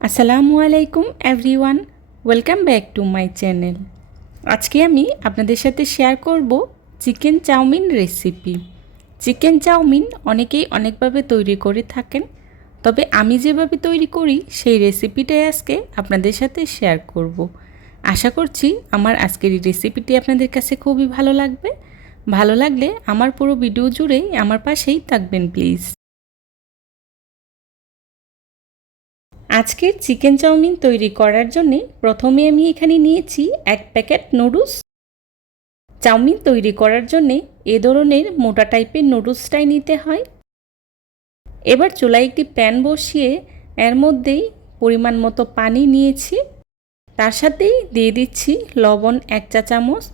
আসসালামু আলাইকুম everyone welcome back to my channel আজকে আমি আপনাদের সাথে শেয়ার করব chicken chowmein recipe chicken chowmein অনেকেই অনেকভাবে তৈরি করে থাকেন, তবে আমি যেভাবে তৈরি করি সেই রেসিপিটাই আজকে আপনাদের সাথে শেয়ার করব। আশা করছি আমার আজকের এই রেসিপিটি আপনাদের কাছে খুবই ভালো লাগবে। ভালো লাগলে আমার পুরো ভিডিও জুড়েই আমার পাশেই থাকবেন প্লিজ আজকের চিকেন চাউমিন তৈরি করার জন্য প্রথমে আমি এখানে নিয়েছি এক প্যাকেট নুডলস। চাউমিন তৈরি করার জন্যে এ ধরনের মোটা টাইপের নুডলসটাই নিতে হয়। এবার চুলায় একটি প্যান বসিয়ে এর মধ্যেই পরিমাণ মতো পানি নিয়েছি। তার সাথেই দিয়ে দিচ্ছি লবণ এক চা চামচ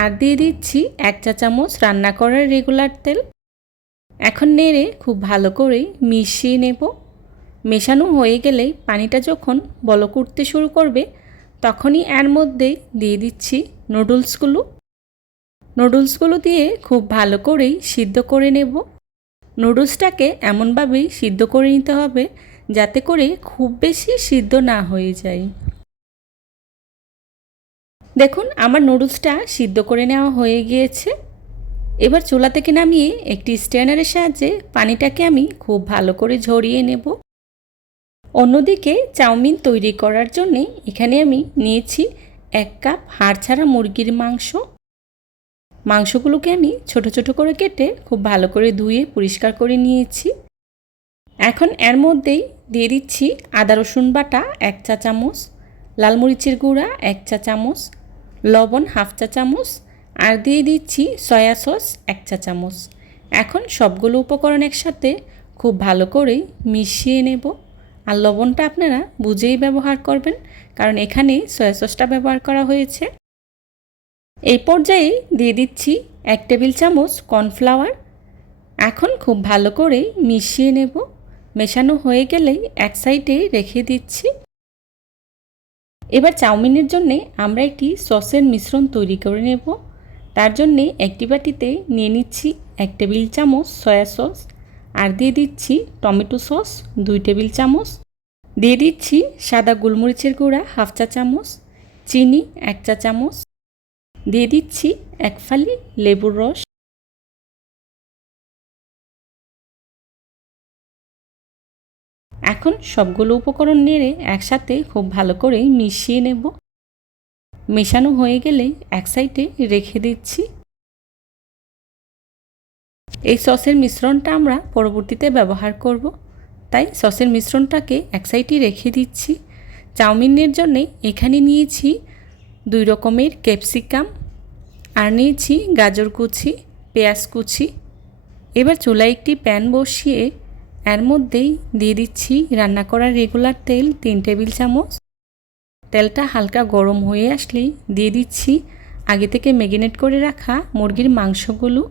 আর দিয়ে দিচ্ছি এক চা চামচ রান্না করার রেগুলার তেল। এখন নেড়ে খুব ভালো করে মিশিয়ে নেব। মেশানো হয়ে গেলেই পানিটা যখন বলক উঠতে শুরু করবে, তখনই এর মধ্যেই দিয়ে দিচ্ছি নুডলসগুলো। নুডলসগুলো দিয়ে খুব ভালো করেই সিদ্ধ করে নেব। নুডলসটাকে এমনভাবেই সিদ্ধ করে নিতে হবে যাতে করে খুব বেশি সিদ্ধ না হয়ে যায়। দেখুন, আমার নুডলসটা সিদ্ধ করে নেওয়া হয়ে গিয়েছে। এবার চুলা থেকে নামিয়ে একটি স্ট্যানারের সাহায্যে পানিটাকে আমি খুব ভালো করে ঝরিয়ে নেব। অন্যদিকে চাউমিন তৈরি করার জন্যে এখানে আমি নিয়েছি এক কাপ হাড় ছাড়া মুরগির মাংস। মাংসগুলোকে আমি ছোট ছোট করে কেটে খুব ভালো করে ধুয়ে পরিষ্কার করে নিয়েছি। এখন এর মধ্যেই দিয়ে দিচ্ছি আদা রসুন বাটা এক চা চামচ, লাল মরিচের গুঁড়া এক চা চামচ, লবণ হাফ চা চামচ আর দিয়ে দিচ্ছি সয়া সস এক চা চামচ। এখন সবগুলো উপকরণ একসাথে খুব ভালো করেই মিশিয়ে নেব। আর লবণটা আপনারা বুঝেই ব্যবহার করবেন, কারণ এখানে সয়া সসটা ব্যবহার করা হয়েছে। এই পর্যায়ে দিয়ে দিচ্ছি এক টেবিল চামচ কর্নফ্লাওয়ার। এখন খুব ভালো করে মিশিয়ে নেব। মেশানো হয়ে গেলেই এক সাইডে রেখে দিচ্ছি। এবার চাউমিনের জন্যে আমরা একটি সসের মিশ্রণ তৈরি করে নেব। তার জন্যে একটি বাটিতে নিয়ে নিচ্ছি এক টেবিল চামচ সয়া সস। আর দিয়ে দিচ্ছি টমেটো সস, দুই টেবিল চামচ দিয়ে দিচ্ছি সাদা গোলমরিচের গুঁড়া, হাফ চা চামচ, চিনি এক চা চামচ, দিয়ে দিচ্ছি এক ফালি লেবুর রস। এখন সবগুলো উপকরণ নেড়ে একসাথে খুব ভালো করে মিশিয়ে নেব। মেশানো হয়ে গেলে এক সাইডে রেখে দিচ্ছি। এই সসের মিশ্রণটা আমরা পরবর্তীতে ব্যবহার করব। তাই সসের মিশ্রণটাকে এক সাইডে রেখে দিচ্ছি। চাউমিনের জন্যে এখানে নিয়েছি দুই রকমের ক্যাপসিকাম আর নিয়েছি গাজর কুচি, পেঁয়াজ কুচি। এবার চুলায় একটি প্যান বসিয়ে এর মধ্যেই দিয়ে দিচ্ছি রান্না করার রেগুলার তেল তিন টেবিল চামচ। তেলটা হালকা গরম হয়ে আসলেই দিয়ে দিচ্ছি। আগে থেকে ম্যাগিনেট করে রাখা মুরগির মাংসগুলো।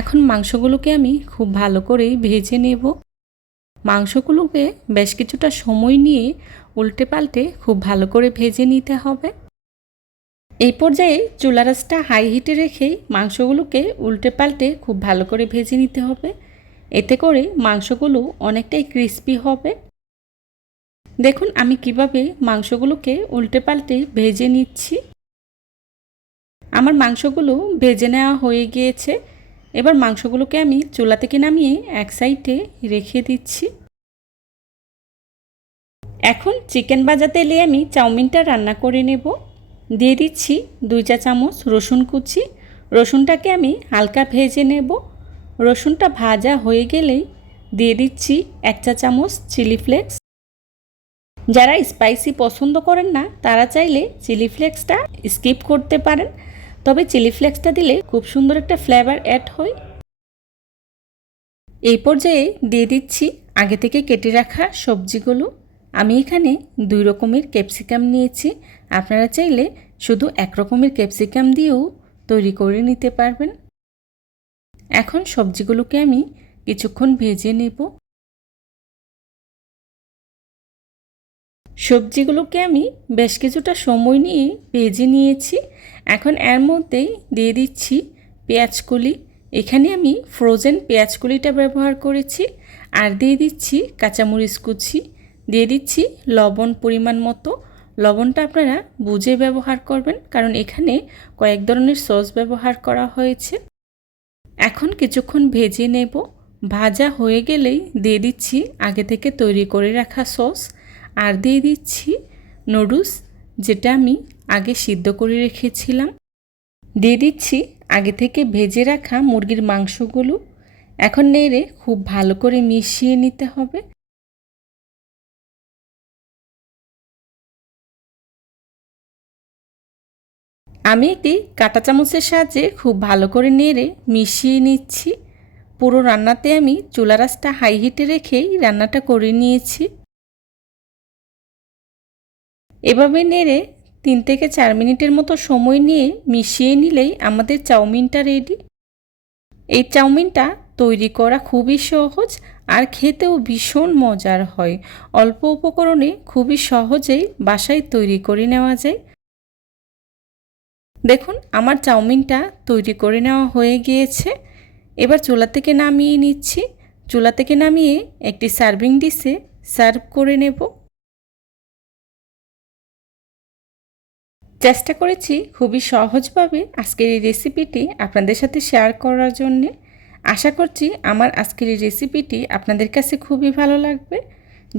এখন মাংসগুলোকে আমি খুব ভালো করেই ভেজে নেব। মাংসগুলোকে বেশ কিছুটা সময় নিয়ে উল্টে পাল্টে খুব ভালো করে ভেজে নিতে হবে। এই পর্যায়ে চুলা রাসটা হাই হিটে রেখেই মাংসগুলোকে উল্টে পাল্টে খুব ভালো করে ভেজে নিতে হবে। এতে করে মাংসগুলো অনেকটাই ক্রিস্পি হবে। দেখুন আমি কীভাবে মাংসগুলোকে উল্টে পাল্টে ভেজে নিচ্ছি। আমার মাংসগুলো ভেজে নেওয়া হয়ে গিয়েছে। এবার মাংসগুলোকে আমি চুলা থেকে নামিয়ে এক সাইডে রেখে দিচ্ছি। এখন চিকেন ভাজা তেলে আমি চাউমিনটা রান্না করে নেব। দিয়ে দিচ্ছি দুই চা চামচ রসুন কুচি। রসুনটাকে আমি হালকা ভেজে নেব। রসুনটা ভাজা হয়ে গেলেই দিয়ে দিচ্ছি এক চা চামচ চিলি ফ্লেক্স। যারা স্পাইসি পছন্দ করেন না, তারা চাইলে চিলি ফ্লেক্সটা স্কিপ করতে পারেন। তবে চিলি ফ্লেক্সটা দিলে খুব সুন্দর একটা ফ্লেভার অ্যাড হয়। এই পর্যায়ে দিয়ে দিচ্ছি আগে থেকে কেটে রাখা সবজিগুলো। আমি এখানে দুই রকমের ক্যাপসিকাম নিয়েছি। আপনারা চাইলে শুধু এক রকমের ক্যাপসিকাম দিয়েও তৈরি করে নিতে পারবেন। এখন সবজিগুলোকে আমি কিছুক্ষণ ভেজে নেব। সবজিগুলোকে আমি বেশ কিছুটা সময় নিয়ে ভেজে নিয়েছি। এখন এর মধ্যেই দিয়ে দিচ্ছি পেঁয়াজকুলি। এখানে আমি ফ্রোজেন পেঁয়াজকুলিটা ব্যবহার করেছি। আর দিয়ে দিচ্ছি কাঁচামরিচ কুচি। দিয়ে দিচ্ছি লবণ পরিমাণ মতো। লবণটা আপনারা বুঝে ব্যবহার করবেন, কারণ এখানে কয়েক ধরনের সস ব্যবহার করা হয়েছে। এখন কিছুক্ষণ ভেজে নেব। ভাজা হয়ে গেলেই দিয়ে দিচ্ছি আগে থেকে তৈরি করে রাখা সস। আর দিয়ে দিচ্ছি নুডলস যেটা আমি আগে সিদ্ধ করে রেখেছিলাম। দিয়ে দিচ্ছি আগে থেকে ভেজে রাখা মুরগির মাংসগুলো। এখন নেড়ে খুব ভালো করে মিশিয়ে নিতে হবে। আমি এটি কাঁটা চামচের সাহায্যে খুব ভালো করে নেড়ে মিশিয়ে নিচ্ছি। পুরো রান্নাতে আমি চুলা রাসটা হাই হিটে রেখেই রান্নাটা করে নিয়েছি। এভাবে নেড়ে তিন থেকে চার মিনিটের মতো সময় নিয়ে মিশিয়ে নিলেই আমাদের চাউমিনটা রেডি এই চাউমিনটা তৈরি করা খুবই সহজ আর খেতেও ভীষণ মজার হয়। অল্প উপকরণে খুবই সহজেই বাসায় তৈরি করে নেওয়া যায়। দেখুন, আমার চাউমিনটা তৈরি করে নেওয়া হয়ে গিয়েছে। এবার চুলা থেকে নামিয়ে নিচ্ছি। চুলা থেকে নামিয়ে একটি সার্ভিং ডিশে সার্ভ করে নেব। চেষ্টা করেছি খুবই সহজভাবে আজকের এই রেসিপিটি আপনাদের সাথে শেয়ার করার জন্যে। আশা করছি আমার আজকের এই রেসিপিটি আপনাদের কাছে খুবই ভালো লাগবে।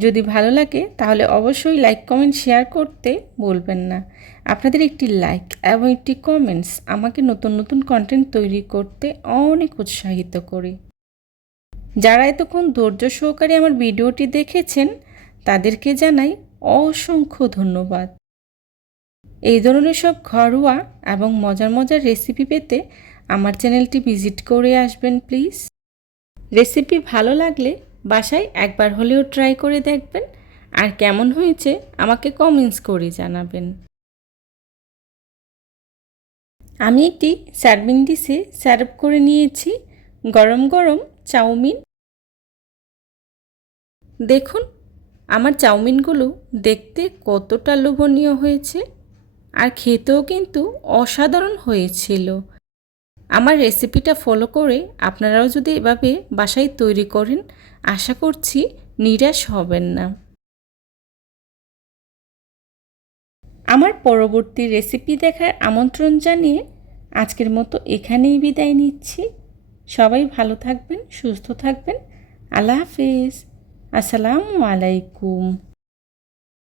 যদি ভালো লাগে তাহলে অবশ্যই লাইক কমেন্ট শেয়ার করতে বলবেন না। আপনাদের একটি লাইক এবং একটি কমেন্টস আমাকে নতুন নতুন কন্টেন্ট তৈরি করতে অনেক উৎসাহিত করে। যারা এতক্ষণ ধৈর্য সহকারে আমার ভিডিওটি দেখেছেন, তাদেরকে জানাই অসংখ্য ধন্যবাদ। এই ধরনের সব ঘরোয়া এবং মজার মজার রেসিপি পেতে আমার চ্যানেলটি ভিজিট করে আসবেন প্লিজ রেসিপি ভালো লাগলে বাসায় একবার হলেও ট্রাই করে দেখবেন। আর কেমন হয়েছে আমাকে কমেন্টস করে জানাবেন। আমি একটি সার্ভিং ডিশে সার্ভ করে নিয়েছি। গরম গরম চাউমিন। দেখুন, আমার চাউমিনগুলো দেখতে কতটা লোভনীয় হয়েছে। আর খেতেও কিন্তু অসাধারণ হয়েছিল। আমার রেসিপিটা ফলো করে আপনারাও যদি এভাবে বাসায় তৈরি করেন, আশা করছি নিরাশ হবেন না। আমার পরবর্তী রেসিপি দেখার আমন্ত্রণ জানিয়ে আজকের মতো এখানেই বিদায় নিচ্ছি। সবাই ভালো থাকবেন, সুস্থ থাকবেন। আল্লাহ হাফিজ। আসসালামু আলাইকুম।